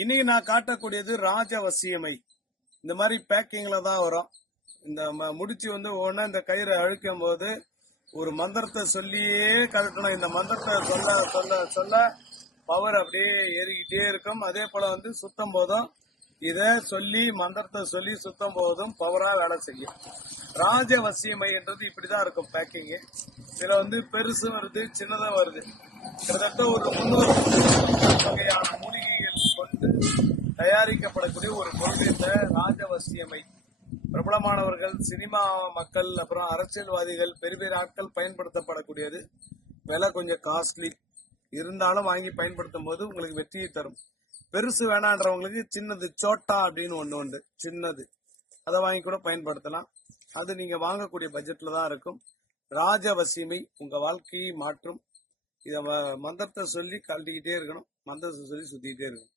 இன்னைக்கு நான் காட்டக்கூடியது ராஜவசியமை. இந்த மாதிரி பேக்கிங்ல தான் வரும். இந்த முடிச்சு வந்து ஒவ்வொன்றா இந்த கயிறை அழுக்கும் போது ஒரு மந்திரத்தை சொல்லியே கழட்டணும். இந்த மந்திரத்தை சொல்ல சொல்ல சொல்ல பவர் அப்படியே ஏறிக்கிட்டே இருக்கும். அதே போல வந்து சுத்தம் போதும் இதை சொல்லி மந்திரத்தை சொல்லி சுத்தம் போதும் பவரா வேலை செய்யும். ராஜவசியமை என்றது இப்படிதான் இருக்கும் பேக்கிங்கு. இதுல வந்து பெருசும் வருது, சின்னதும் வருது. கிட்டத்தட்ட ஒரு 300 வகையான மூலிகைகள் கொண்டு தயாரிக்கப்படக்கூடிய ஒரு பொருள் இந்த ராஜவசியமை. பிரபலமானவர்கள், சினிமா மக்கள், அப்புறம் அரசியல்வாதிகள், பெரிய பெரிய ஆட்கள் பயன்படுத்தப்படக்கூடியது. விலை கொஞ்சம் காஸ்ட்லி இருந்தாலும் வாங்கி பயன்படுத்தும் போது உங்களுக்கு வெற்றியை தரும். பெருசு வேணான்றவங்களுக்கு சின்னது சோட்டா அப்படின்னு ஒன்று உண்டு, சின்னது, அதை வாங்கி கூட பயன்படுத்தலாம். அது நீங்க வாங்கக்கூடிய பட்ஜெட்ல தான் இருக்கும். ராஜவசியமை உங்க வாழ்க்கையை மாற்றும். இத மந்திரத்தை சொல்லி கழட்டிக்கிட்டே இருக்கணும், மந்திரத்தை சொல்லி சுத்திக்கிட்டே இருக்கணும்.